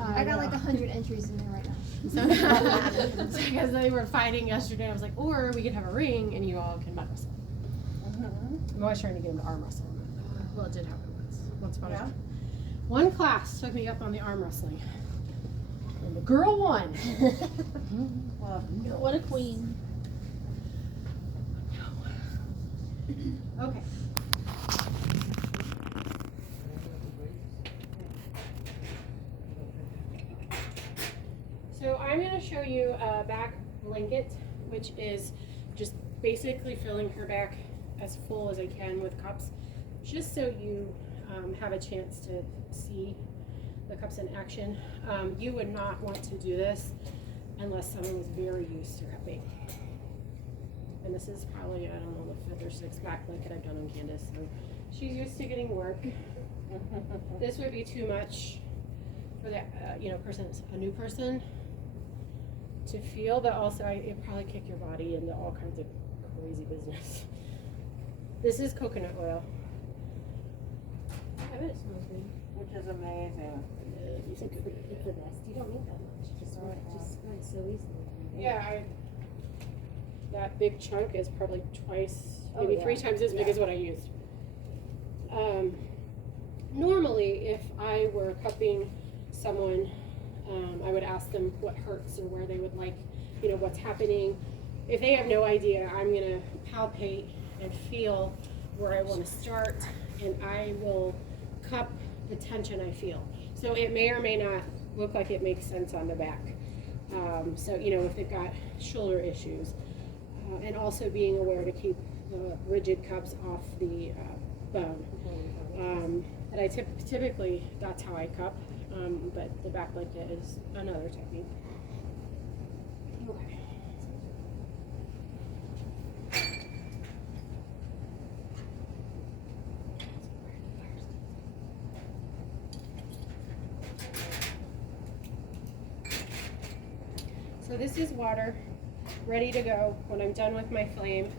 I got like 100 entries in there right now. So, because they were fighting yesterday, I was like, or we could have a ring and you all can butt wrestle. I'm always trying to get them to arm wrestle. Well, it did happen once upon a time. One class took me up on the arm wrestling. And the girl won. What a queen. Okay. So I'm going to show you a back blanket, which is just basically filling her back as full as I can with cups, just so you have a chance to see the cups in action. You would not want to do this unless someone was very used to cupping. And this is probably, I don't know, the 5th or 6th back blanket I've done on Candace, so she's used to getting work. This would be too much for that, a new person to feel, but also it probably kick your body into all kinds of crazy business. This is coconut oil. I bet it smells good. Which is amazing. It's the best. You don't need that much. Just runs so easily. Yeah, that big chunk is probably twice, maybe 3 times as big as what I used. Normally, if I were cupping someone, I would ask them what hurts or where they would like, what's happening. If they have no idea, I'm going to palpate and feel where I want to start, and I will cup the tension I feel. So it may or may not look like it makes sense on the back. So, if they've got shoulder issues, and also being aware to keep the rigid cups off the bone. But I typically, that's how I cup, but the back blanket is another technique. Okay. So this is water, ready to go when I'm done with my flame.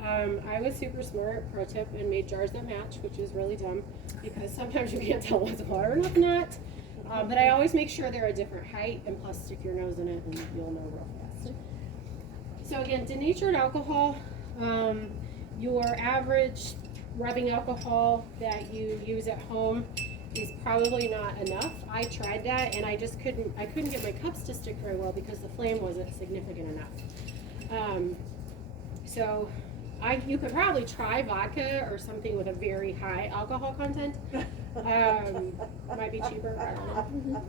I was super smart, pro tip, and made jars that match, which is really dumb because sometimes you can't tell what's water and what's not. But I always make sure they're a different height, and plus stick your nose in it and you'll know real fast. So again, denatured alcohol, your average rubbing alcohol that you use at home is probably not enough. I tried that and I couldn't get my cups to stick very well because the flame wasn't significant enough. So you could probably try vodka or something with a very high alcohol content. Might be cheaper, I don't know.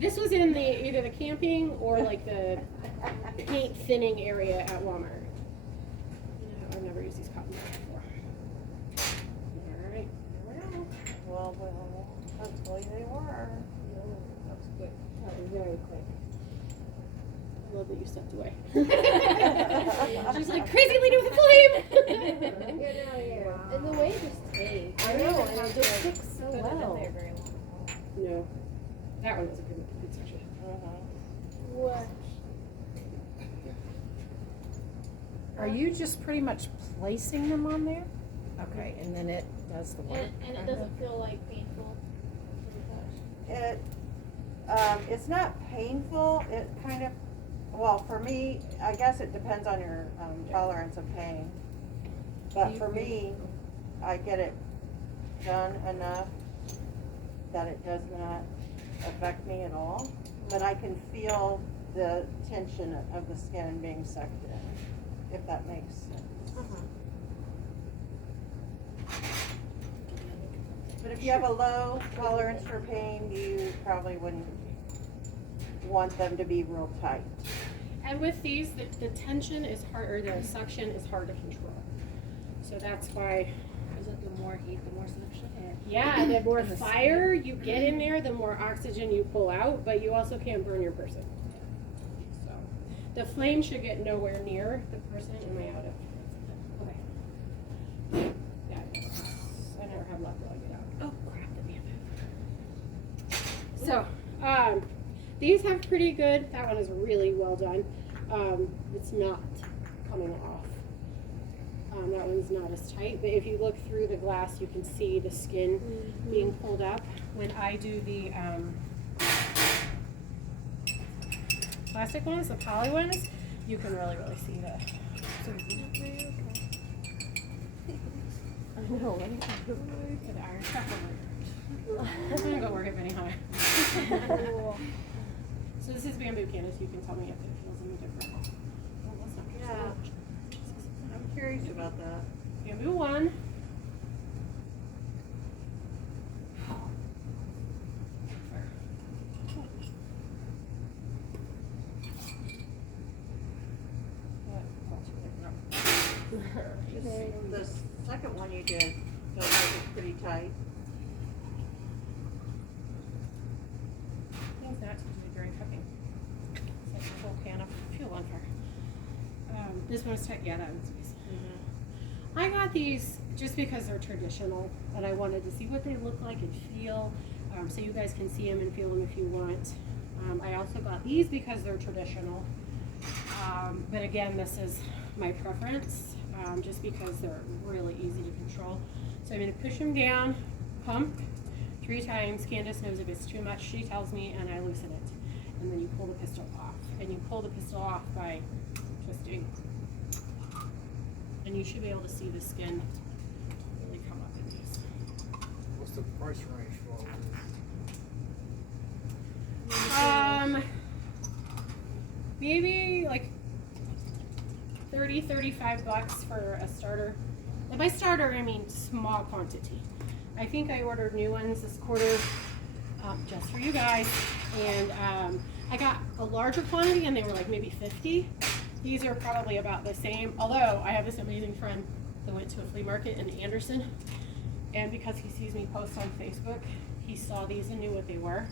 This was in either the camping or like the paint thinning area at Walmart. No, I've never used these cotton balls before. All right, here we go. Well, hopefully they were. That was quick. That was very quick. I love that you stepped away. She's like, crazy lady with a flame! Get out of here. Wow. And the way it just takes. I know, and it just sticks so Put it in well. there very long. No. That one was a good section. What? Are you just pretty much placing them on there? Okay, and then it does the work. And it doesn't feel like painful to the touch. It's not painful. It kind of, well, for me, I guess it depends on your tolerance of pain. But for me, I get it done enough that it does not affect me at all. But I can feel the tension of the skin being sucked in, if that makes sense. But if you have a low tolerance for pain, you probably wouldn't want them to be real tight. And with these, the tension is hard, or the suction is hard to control. So that's why. Is it the more heat, the more suction? Yeah, the more fire you get in there, the more oxygen you pull out, but you also can't burn your person. So the flame should get nowhere near the person. Am I out of? Okay. Yeah, I never have luck till I get out. Oh crap, the damn it. So, these have pretty good, that one is really well done. It's not coming off. That one's not as tight, but if you look through the glass, you can see the skin being pulled up. When I do the plastic ones, the poly ones, you can really see the. I know, right? The iron stuff over. I'm gonna go work at Benny High. So this is bamboo, Candace. You can tell me if it feels any different. Oh, that's not Yeah. I'm curious about that. Bamboo 1. The second one you did felt like it's pretty tight. Things not to do during cooking. It's like a whole can of fuel on fire. This one's tight. Yeah, that one's nice. I got these just because they're traditional, and I wanted to see what they look like and feel, so you guys can see them and feel them if you want. I also got these because they're traditional, but again, this is my preference, just because they're really easy to control. So I'm going to push them down, pump 3 times. Candace knows if it's too much, she tells me, and I loosen it. And then you pull the pistol off, and you pull the pistol off by twisting. And you should be able to see the skin really come up in these. What's the price range for all this? Maybe like 30-35 bucks for a starter. And by starter, I mean small quantity. I think I ordered new ones this quarter, just for you guys. And I got a larger quantity, and they were like maybe 50. These are probably about the same, although I have this amazing friend that went to a flea market in Anderson, and because he sees me post on Facebook, he saw these and knew what they were.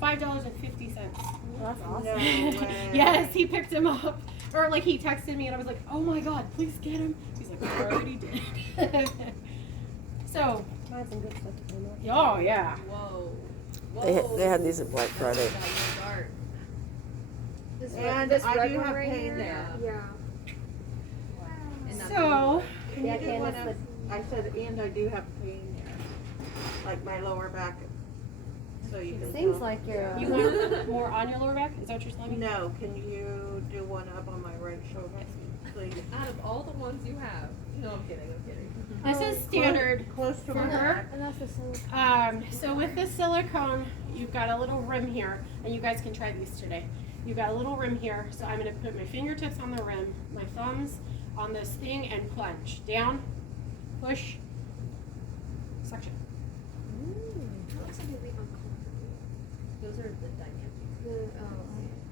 $5.50. That's awesome. No way. Yes, he picked them up. Or like he texted me and I was like, oh my God, please get him. He's like, I already did. So, I have some good stuff to put in. oh yeah. Whoa. They had these at Black Friday. And this I red do one have right pain here? there. Yeah. So, Can Yeah, you do Candace, one of, I said, and I do have pain there, like my lower back. So you can. Seems tell. like you're. you want more on your lower back? Is that what you're telling me? No, can you do one up on my right shoulder, please? Out of all the ones you have. No, I'm kidding. This is standard Close to for my her. back. And that's the silicone. So with the silicone, you've got a little rim here, and you guys can try these today. You've got a little rim here, so I'm gonna put my fingertips on the rim, my thumbs on this thing, and plunge. Down, push, suction. Looks like it'd be uncomfortable. Those are the dynamic.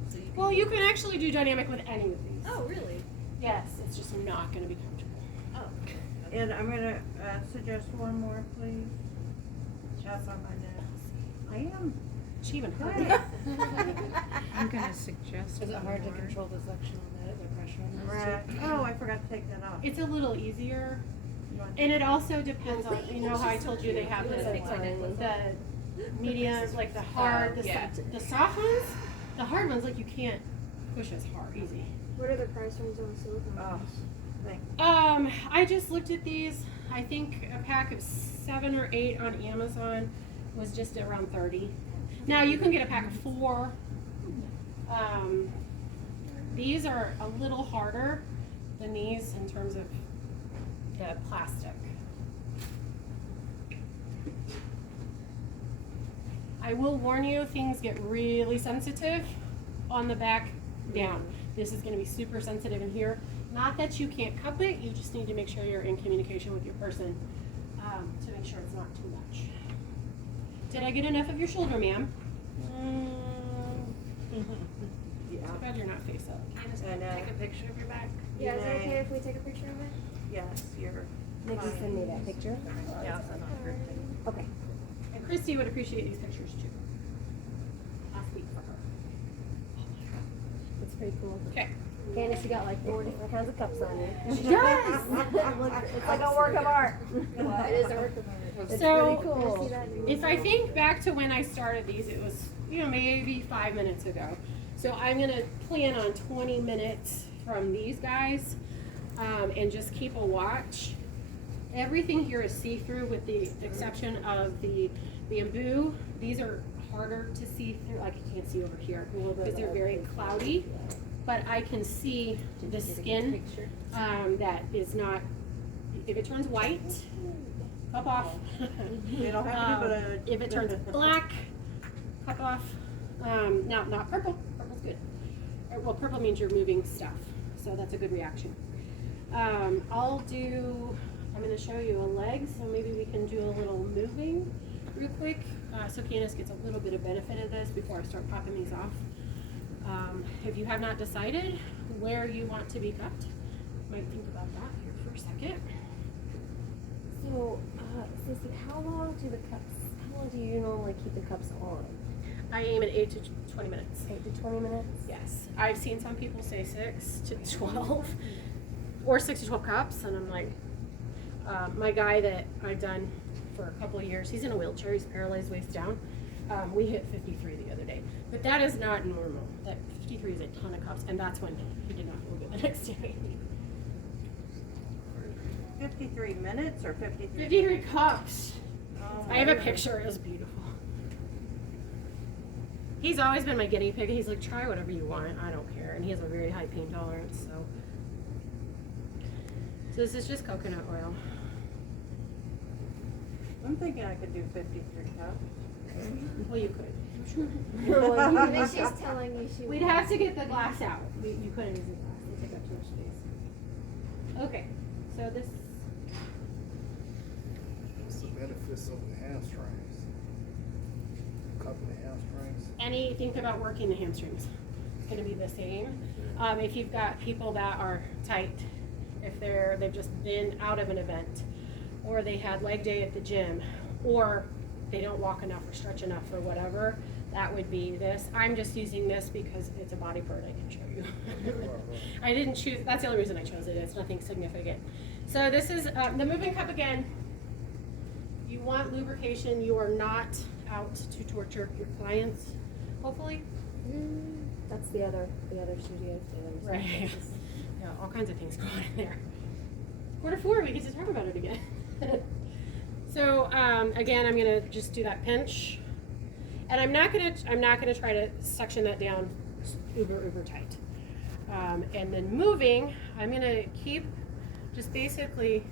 So you can Well, you can actually do dynamic with any of these. Oh, really? Yes, it's just not gonna be comfortable. Oh. And I'm gonna suggest one more, please. Up on my neck. I am. She even heard Good. it. I'm gonna suggest. Is it hard to more. control the suction on that, the pressure on those Right. Oh, I forgot to take that off. It's a little easier, You want- and it also depends on, you know how I told you they have the medium, like the hard, Yeah. the soft ones, the hard ones, like you can't push as hard, easy. What are the price ranges on silicone? Oh, thank I just looked at these. I think a pack of 7 or 8 on Amazon was just around 30. Now you can get a pack of 4. These are a little harder than these in terms of the plastic. I will warn you, things get really sensitive on the back down. This is gonna be super sensitive in here. Not that you can't cup it, you just need to make sure you're in communication with your person to make sure it's not too much. Did I get enough of your shoulder, ma'am? Yeah. Too bad you're not face up. I know. Take a picture of your back. Yeah, is it Yay. okay if we take a picture of it? Yes, you're. Nikki, send me that picture. Yeah. Okay. And Christy would appreciate these pictures too. I'll speak for her. It's pretty cool. Okay. Candace, you got like 4 different kinds of cups on you. Yes! It's like a work of art. It is a work of art. It's So, pretty cool. If I think back to when I started these, it was, maybe 5 minutes ago. So I'm gonna plan on 20 minutes from these guys, and just keep a watch. Everything here is see-through with the exception of the bamboo. These are harder to see through, like you can't see over here, because they're very cloudy, but I can see the skin, that is not, if it turns white, cup off. You don't have to do but If it turns black, cup off. Now, not purple, purple's good. Well, purple means you're moving stuff, so that's a good reaction. I'm gonna show you a leg, so maybe we can do a little moving real quick, so Candace gets a little bit of benefit of this before I start popping these off. If you have not decided where you want to be cupped, you might think about that here for a second. So, Sissy, how long do you normally keep the cups on? I aim at 8 to 20 minutes. 8 to 20 minutes? Yes. I've seen some people say 6 to 12 or 6 to 12 cups, and I'm like, my guy that I've done for a couple of years, he's in a wheelchair, he's paralyzed waist down. We hit 53 the other day, but that is not normal. That 53 is a ton of cups, and that's when he did not feel good the next day. 53 minutes or 53? 53 cups. Oh, I have a picture, it was beautiful. He's always been my guinea pig. He's like, try whatever you want, I don't care. And he has a very high pain tolerance, so this is just coconut oil. I'm thinking I could do 53 cups. Well, you could. Maybe she's telling you she We'd have to get the glass out. You couldn't use the glass. They take up too much space. Okay, so this. What's the benefits of the hamstrings? Cupping the hamstrings? Think about working the hamstrings. It's going to be the same. If you've got people that are tight, if they've just been out of an event, or they had leg day at the gym, or they don't walk enough or stretch enough or whatever, that would be this. I'm just using this because it's a body part I can show you. I didn't choose, that's the only reason I chose it. It's nothing significant. So this is the moving cup again. You want lubrication. You are not out to torture your clients, hopefully. That's the other studios doing. Right. Yeah, all kinds of things going on in there. Quarter 4, we get to talk about it again. So again, I'm gonna just do that pinch, and I'm not gonna try to suction that down uber tight. And then moving, I'm gonna keep just basically.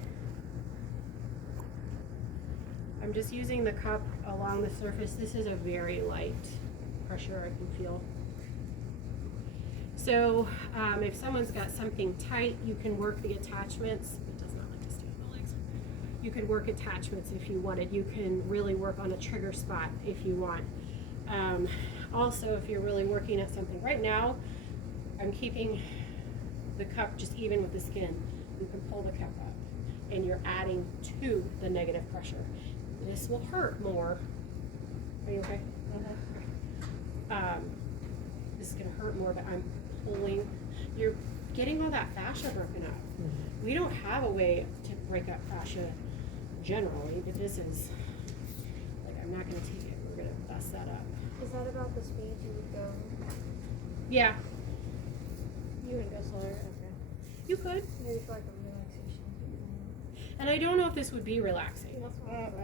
I'm just using the cup along the surface. This is a very light pressure I can feel. So if someone's got something tight, you can work the attachments. It does not like to stay on the legs. You could work attachments if you wanted. You can really work on a trigger spot if you want. Also, if you're really working at something. Right now, I'm keeping the cup just even with the skin. You can pull the cup up, and you're adding to the negative pressure. This will hurt more. Are you okay? This is going to hurt more, but I'm pulling. You're getting all that fascia broken up. We don't have a way to break up fascia generally, but this is, like, I'm not going to take it. We're going to bust that up. Is that about the speed you would go? Yeah, You would go slower? Okay. you could. Maybe for like a relaxation. And I don't know if this would be relaxing.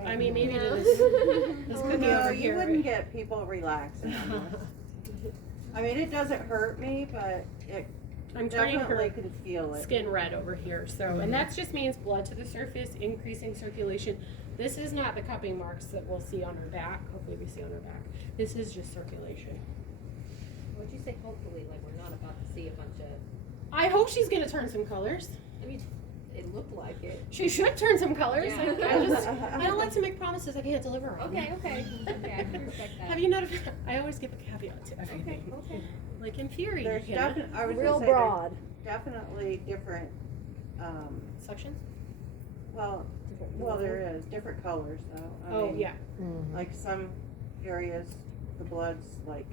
I mean, maybe No. this could be No, over you here. wouldn't get people relaxing on this. I mean, it doesn't hurt me, but it I'm turning definitely her can feel it. skin red over here. So, and that just means blood to the surface, increasing circulation. This is not the cupping marks that we'll see on her back. Hopefully we see on her back. This is just circulation. Would you say hopefully, like we're not about to see a bunch of, I hope she's gonna turn some colors. I mean, it looked like it. She should turn some colors. Yeah. I don't like to make promises I can't deliver on. Okay, okay, I can respect that. Have you noticed? I always give a caveat to everything. Okay. Like in theory, you There's can. definitely, I was Real gonna say, broad. there's definitely different, Suction? well, there is different colors though. I Oh, mean, yeah. Like some areas, the blood's like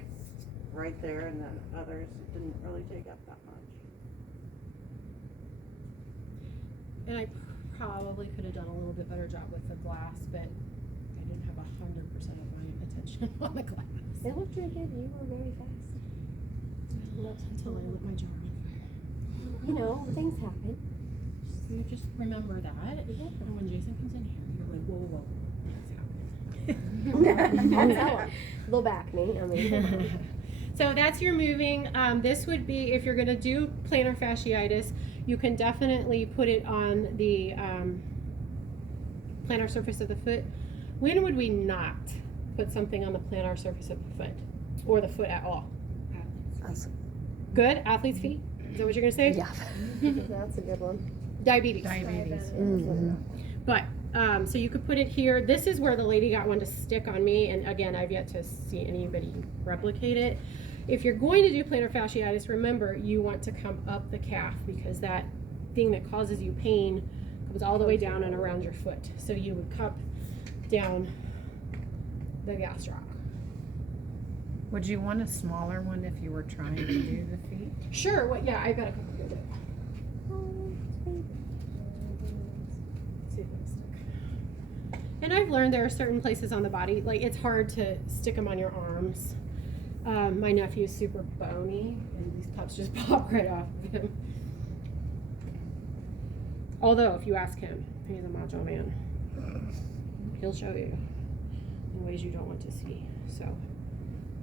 right there, and then others, it didn't really take up that much. And I probably could have done a little bit better job with the glass, but I didn't have 100% of my attention on the glass. It looked really good. You were very fast. Not until I lit my jar on fire. You know, things happen. So you just remember that, and when Jason comes in here, you're like, whoa, whoa, whoa, what's happening? I'll tell 'em. They'll back me. I mean, So that's your moving. This would be, if you're going to do plantar fasciitis, you can definitely put it on the plantar surface of the foot. When would we not put something on the plantar surface of the foot or the foot at all? That's- Good? Athlete's feet? Is that what you're going to say? Yeah. that's a good one. Diabetes. Diabetes. But, so you could put it here. This is where the lady got one to stick on me. And again, I've yet to see anybody replicate it. If you're going to do plantar fasciitis, remember you want to come up the calf because that thing that causes you pain comes all the way down and around your foot. So you would cup down the gastroc. Would you want a smaller one if you were trying to do the feet? Sure. What? Yeah, I've got a couple of it. See if it'll stick. And I've learned there are certain places on the body, like it's hard to stick them on your arms. My nephew is super bony, and these pups just pop right off of him. Although, if you ask him, he's a macho man. He'll show you in ways you don't want to see. So,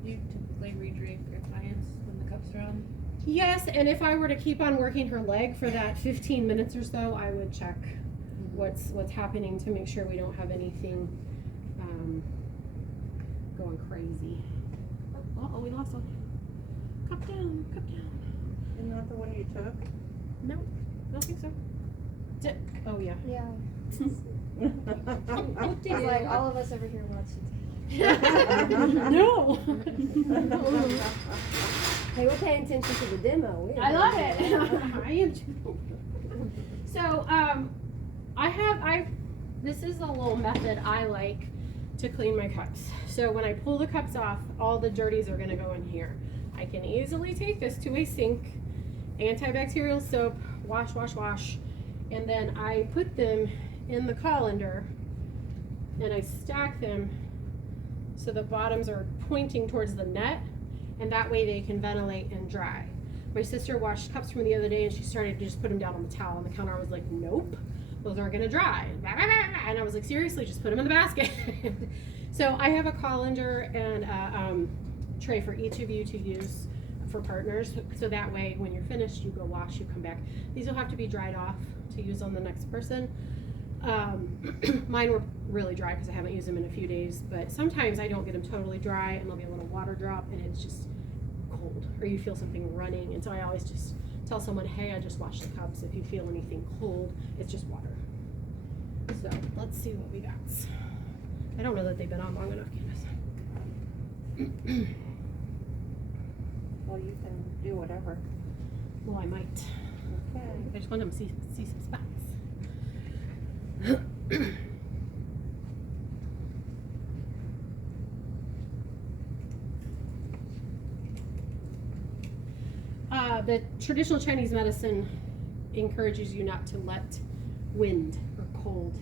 You typically redrape your clients when the cups are on? yes, and if I were to keep on working her leg for that 15 minutes or so, I would check what's happening to make sure we don't have anything going crazy. Oh, we lost one. Cup down, cup down. Isn't that the one you took? No, I don't think so. Oh, yeah. Yeah. Whoop-de-doo. It's like all of us over here watch it. No. Hey, we're paying attention to the demo. I love it. I am too. So, this is a little method I like to clean my cups. So when I pull the cups off, all the dirties are gonna go in here. I can easily take this to a sink, antibacterial soap, wash, wash, wash, and then I put them in the colander and I stack them so the bottoms are pointing towards the net, and that way they can ventilate and dry. My sister washed cups from the other day and she started to just put them down on the towel on the counter. I was like, nope, those aren't gonna dry. And I was like, seriously, just put them in the basket. So I have a colander and a tray for each of you to use for partners. So that way, when you're finished, you go wash, you come back. These will have to be dried off to use on the next person. Mine were really dry because I haven't used them in a few days, but sometimes I don't get them totally dry and there'll be a little water drop and it's just cold, or you feel something running. And so I always just tell someone, hey, I just washed the cups. If you feel anything cold, it's just water. So let's see what we got. I don't know that they've been on long enough, Candace. Well, you can do whatever. Well, I might. Okay. I just want them to see some spots. The traditional Chinese medicine encourages you not to let wind or cold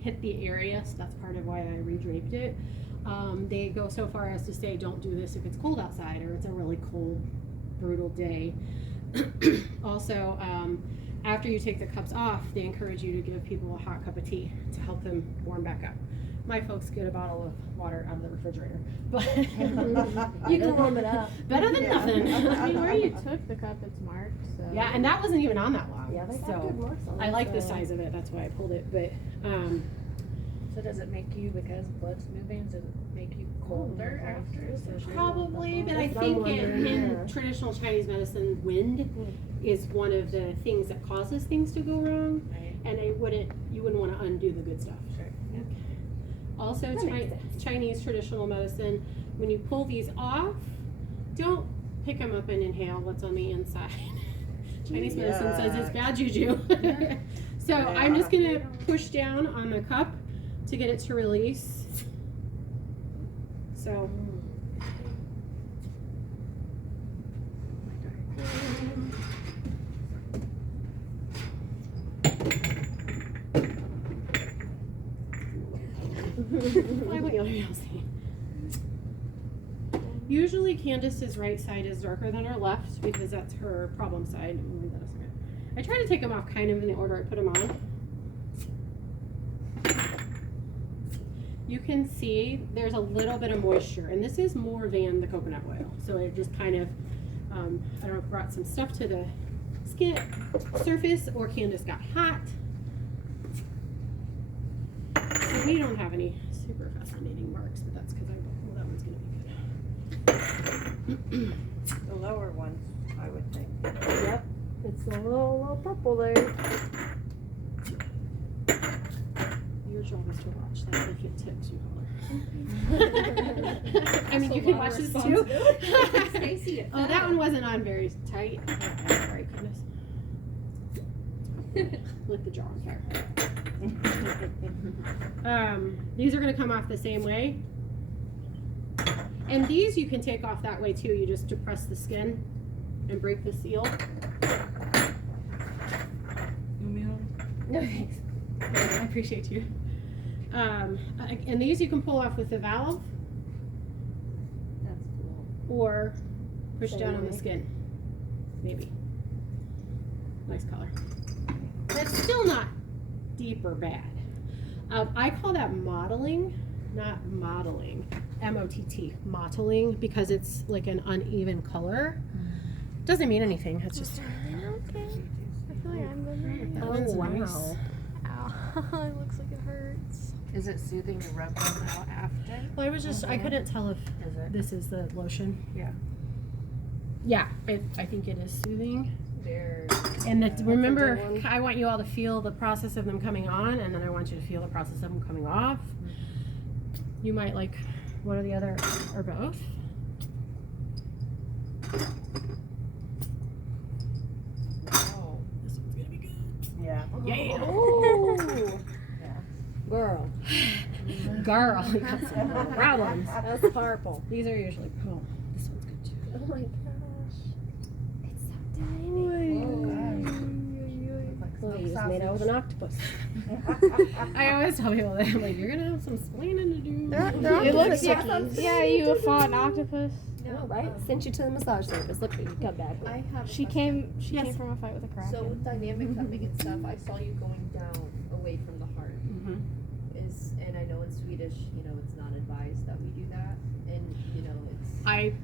hit the area, so that's part of why I redraped it. They go so far as to say don't do this if it's cold outside or it's a really cold, brutal day. Also, after you take the cups off, they encourage you to give people a hot cup of tea to help them warm back up. My folks get a bottle of water out of the refrigerator, but You can warm it up. better than nothing. I mean, where you took the cup, it's marked, so. Yeah, and that wasn't even on that long. Yeah, they got so good marks on it. I like the so- size of it. That's why I pulled it. But So does it make you, because blood's moving, does it make you colder after? probably, but I That's what I'm think in wondering, yeah. traditional Chinese medicine, wind is one of the things that causes things to go wrong, Right. and you wouldn't want to undo the good stuff. Sure. Yeah. Also, That makes sense. Chinese traditional medicine, when you pull these off, don't pick them up and inhale what's on the inside. Chinese medicine says it's bad juju. So I'm just gonna push down on the cup to get it to release. So. Why won't you see? Usually Candace's right side is darker than her left because that's her problem side. Ooh, that is good. I try to take them off kind of in the order I put them on. you can see there's a little bit of moisture, and this is more than the coconut oil. So it just kind of, I don't know, brought some stuff to the skin surface, or Candace got hot. So we don't have any super fascinating marks, but that's because well, that one's gonna be good. The lower ones, I would think. Yep. It's a little purple there. Your job is to watch that. If it tips, you holler. I mean, you can watch this too. Stacy, Oh, that one wasn't on very tight. Oh, sorry, goodness. Let the jaw on fire. These are going to come off the same way. And these you can take off that way too. You just depress the skin and break the seal. No, thanks. I appreciate you. And these you can pull off with the valve. That's cool. Or push Same down on way. the skin. Maybe. Nice color. It's still not deep or bad. I call that mottling, not modeling. M-O-T-T, mottling, because it's like an uneven color. Doesn't mean anything. It's just. Okay. I feel like I'm gonna. That one's nice. Ow. It looks like it hurts. Is it soothing to rub them out after? Well, I couldn't tell if Is it? this is the lotion. Yeah. Yeah, I think it is soothing. Very. And remember, good one. I want you all to feel the process of them coming on, and then I want you to feel the process of them coming off. You might like one or the other, or both. Wow. This one's gonna be good. Yeah. Yeah. Ooh. Girl. Girl, you got some problems. That's purple. These are usually, oh, this one's good too. Oh my gosh. It's so tiny. Oh, you just made out with an octopus. I always tell people that, I'm like, you're gonna have some splaining to do. They're It looks octopus. yeah, you fought an octopus. No, right? Sent you to the massage therapist. Look, you come back. I have. She a came Yes. from a fight with a kraken. So with dynamic cupping and stuff, I saw you going down away from the heart. Mm-hmm. And I know in Swedish, it's not advised that we do that, and it's.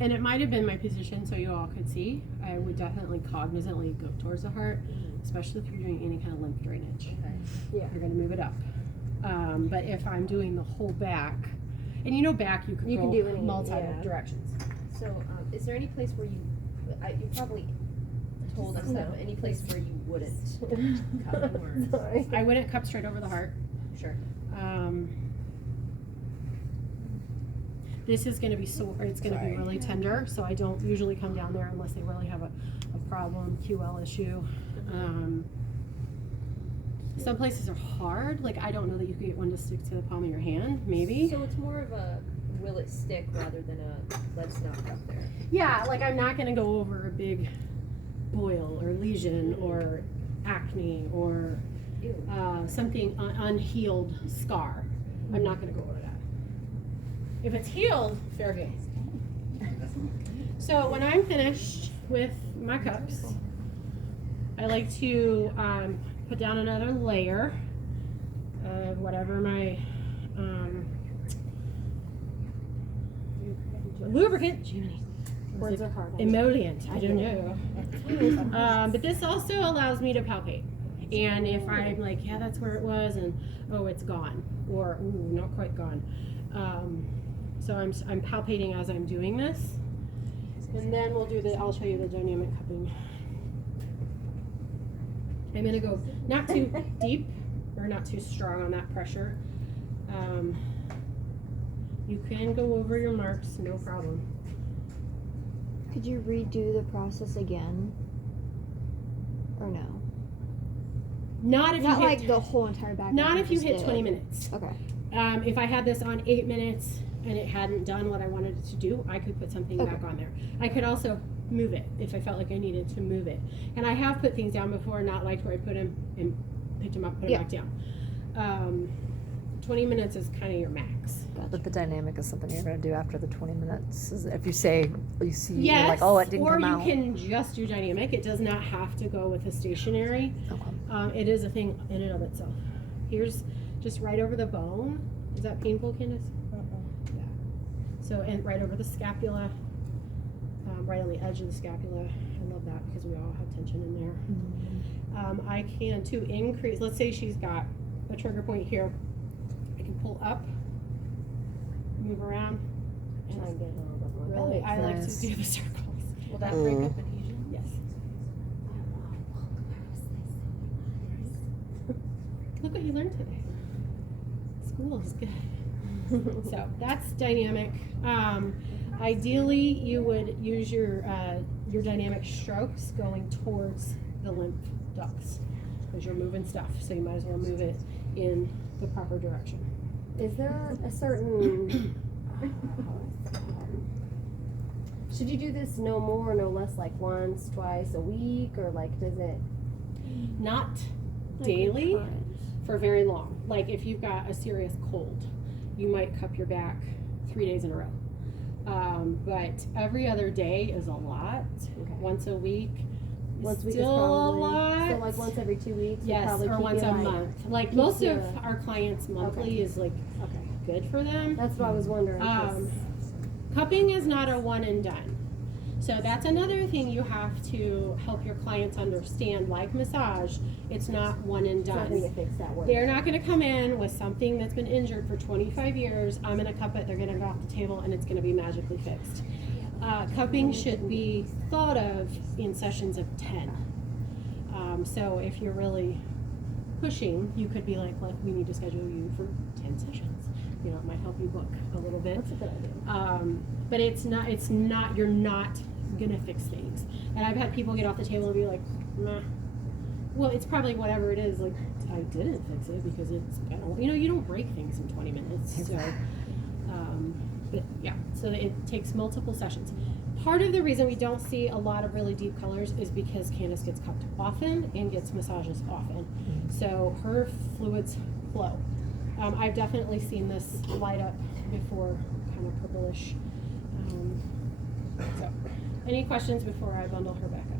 And it might have been my position so you all could see. I would definitely cognizantly go towards the heart, especially if you're doing any kind of lymph drainage. Okay. Yeah. You're gonna move it up. But if I'm doing the whole back, and back you can You go can do any- multi yeah. directions. So, is there any place where you probably told us that, but any place where you wouldn't cup or? Sorry. I wouldn't cup straight over the heart. Sure. This is going to be sore. It's going to be really tender, so I don't usually come down there unless they really have a problem, QL issue. Some places are hard. Like, I don't know that you could get one to stick to the palm of your hand, maybe. So it's more of a will it stick rather than a let's not cup there. Yeah, like I'm not going to go over a big boil or lesion or acne or Ew. something unhealed scar. I'm not going to go over that. If it's healed, fair game. So when I'm finished with my cups, I like to put down another layer of whatever my lubricant, Jiminy, Words are hard. emollient, I don't know. But this also allows me to palpate. And if I'm like, yeah, that's where it was, and oh, it's gone, or ooh, not quite gone. So I'm palpating as I'm doing this. And then I'll show you the dynamic cupping. I'm gonna go not too deep or not too strong on that pressure. You can go over your marks, no problem. Could you redo the process again? Or no? Not if Not you like hit, the whole entire back. not like if you just hit did. 20 minutes. Okay. If I had this on 8 minutes and it hadn't done what I wanted it to do, I could put something Okay. back on there. I could also move it if I felt like I needed to move it. And I have put things down before, not liked where I put them and picked them up, put them Yeah. back down. 20 minutes is kind of your max. But the dynamic is something you're going to do after the 20 minutes. If you say, you see, you're Yes, like, oh, it didn't or come you out. can just do dynamic. It does not have to go with a stationary. Okay. It is a thing in and of itself. Here's just right over the bone Is that painful, Candace? Mm-mm. Yeah. So, and right over the scapula, right on the edge of the scapula. I love that because we all have tension in there. I can too increase, let's say she's got a trigger point here. I can pull up, move around. Try and get it a little bit more. That Really, makes I like to sense. do the circles. Will that break up adhesion? Yes. Look what you learned today. School is good. So that's dynamic. Ideally, you would use your dynamic strokes going towards the lymph ducts because you're moving stuff. So you might as well move it in the proper direction. Is there a certain, should you do this no more, no less, like once, twice a week, or like does it? Not daily for very long. Like if you've got a serious cold, you might cup your back 3 days in a row. But every other day is a lot. Okay. Once a week is Once a week is still a probably, lot. so like once every 2 weeks? would Yes, probably or keep once you, a like- month. Like keeps most you- of our clients monthly is like Okay, good for them. that's what I was wondering. 'cause- Cupping is not a one and done. So that's another thing you have to help your clients understand, like massage, it's not one and It's not gonna done. get fixed that way. They're not gonna come in with something that's been injured for 25 years, I'm gonna cup it, they're gonna go off the table, and it's gonna be magically fixed. Cupping should be thought of in sessions of 10. So if you're really pushing, you could be like, look, we need to schedule you for 10 sessions. You know, it might help you book a little bit. That's a good idea. But it's not, you're not gonna fix things. And I've had people get off the table and be like, meh. Well, it's probably whatever it is, like, I didn't fix it because it's, you don't break things in 20 minutes, so. But yeah, so it takes multiple sessions. Part of the reason we don't see a lot of really deep colors is because Candace gets cupped often and gets massages often. So her fluids flow. I've definitely seen this light up before, kind of purplish. So, any questions before I bundle her back up?